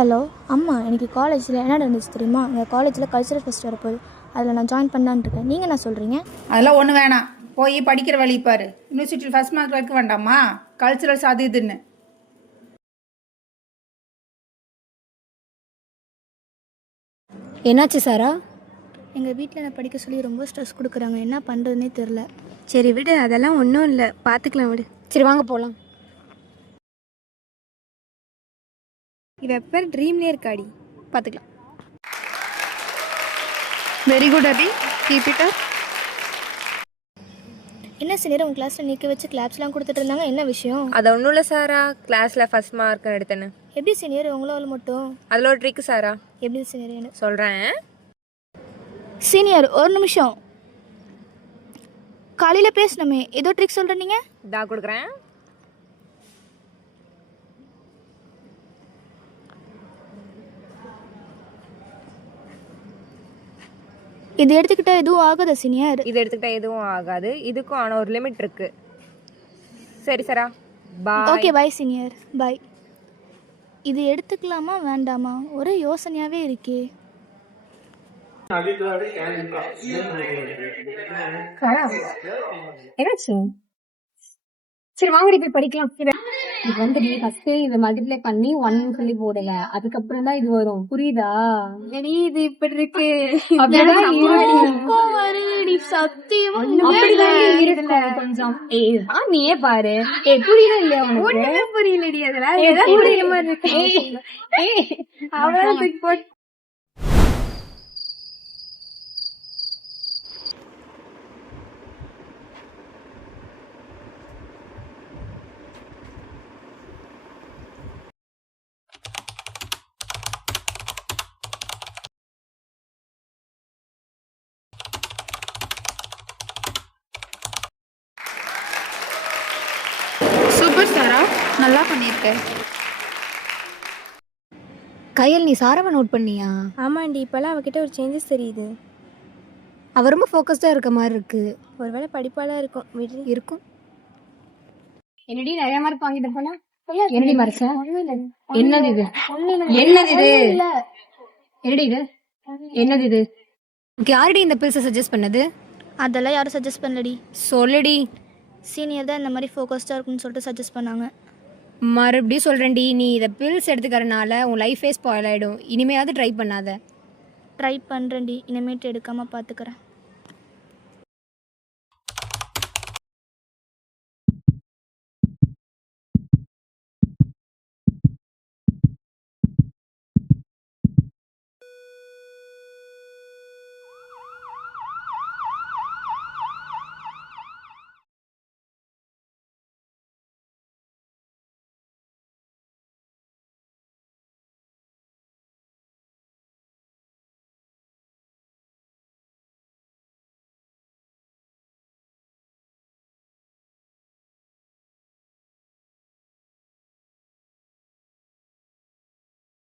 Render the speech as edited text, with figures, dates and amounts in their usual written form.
Hello அம்மா, எனக்கு காலேஜில் என்ன நடந்துச்சு தெரியுமா? எங்கள் காலேஜில் கல்ச்சரல் ஃபெஸ்ட் வரப்போகுது. அதில் நான் ஜாயின் பண்ணலான்னு இருக்கேன். நீங்கள் என்ன சொல்கிறீங்க? அதெல்லாம் ஒன்றும் வேணாம், போய் படிக்கிற வழி பாரு. யூனிவர்சிட்டியில் ஃபஸ்ட் மார்க் வைக்க வேண்டாமா? கல்ச்சுரல்ஸ் அது இதுன்னு. என்னாச்சு சாரா? எங்கள் வீட்டில் என்னை படிக்க சொல்லி ரொம்ப ஸ்ட்ரெஸ் கொடுக்குறாங்க. என்ன பண்ணுறதுனே தெரில. சரி விடு, அதெல்லாம் ஒன்றும் இல்லை, பார்த்துக்கலாம் விடு. சரி வாங்க போகலாம். இவ பேர் ட்ரீம்லேயே இருக்காடி, பார்த்துக்கலாம். Very good Abhi, keep it up. என்ன சீனியர் உங்கள் கிளாஸில் நிற்க வச்சு கிளாப்ஸ்லாம் கொடுத்துட்டு இருந்தாங்க, என்ன விஷயம்? அது ஒன்றும் இல்லை சாரா, கிளாஸில் ஃபஸ்ட் மார்க் எடுத்தேன்னு. எப்படி சீனியர் உங்களால் மட்டும்? அதில் ஒரு ட்ரிக்கு சாரா, எப்படி சீனியர் என்ன சொல்கிறேன். சீனியர் ஒரு நிமிஷம். காலையில் பேசணுமே, ஏதோ ட்ரிக் சொல்கிறேன். நீங்கள் இதா கொடுக்குறேன். இது எடுத்துக்கிட்டா எதுவும் ஆகாதா சீனியர்? இது எடுத்துக்கிட்டா எதுவும் ஆகாது, இதுக்கும் ஆனால் ஒரு லிமிட் இருக்கு. சரி சாரா, பாய். ஓகே பாய் சீனியர், பாய். இது எடுத்துக்கலாமா வேண்டாமா, ஒரே யோசனையாகவே இருக்கே. என்னாச்சு? சரி வாங்கடி போய் படிக்கலாம். இது வந்து நீ ஃபர்ஸ்ட் இதை மல்டிப்ளை பண்ணி 1 சொல்லி போடல, அதுக்கப்புறம் தான் இது வரும், புரியுதா? இது இப்படி இருக்கு. கொஞ்சம் நீயே பாரு. புரியல இல்லையா உனக்கு? புரியலடி, அதெல்லாம் புரியுற மாதிரி இருக்கு. அவ்வளவு சூப்பர் சாரா, நல்லா பண்ணியிருக்க. கையல், நீ சாராவை நோட் பண்ணியா? ஆமாண்டி, இப்போல்லாம் அவகிட்ட ஒரு சேஞ்சஸ் தெரியுது. அவ ரொம்ப ஃபோக்கஸ்டாக இருக்க மாதிரி இருக்கு. ஒருவேளை படிப்பாலாம் இருக்கும். வீட்டில் இருக்கும். என்னடி நிறைய மார்க் வாங்கிட்டு போனா? என்னடி மறைச்ச? என்னது இது? என்னது இது? என்னடி இது? என்னது இது? யாரடி இந்த பில்ஸை சஜஸ்ட் பண்ணது? அதெல்லாம் யாரும் சஜஸ்ட் பண்ணலடி. சொல்லுடி. சீனியர் தான் இந்த மாதிரி ஃபோக்கஸ்டாக இருக்குன்னு சொல்லிட்டு சஜஸ்ட் பண்ணாங்க. மறுபடியும் சொல்கிறேன்டி, நீ இதை பில்ஸ் எடுத்துக்கிறனால உன் லைஃபே ஸ்பாயில் ஆகிடும். இனிமையாவது ட்ரை பண்ணாத. ட்ரை பண்ணுறேன்டி, இனிமேட்டு எடுக்காமல் பார்த்துக்கிறேன்.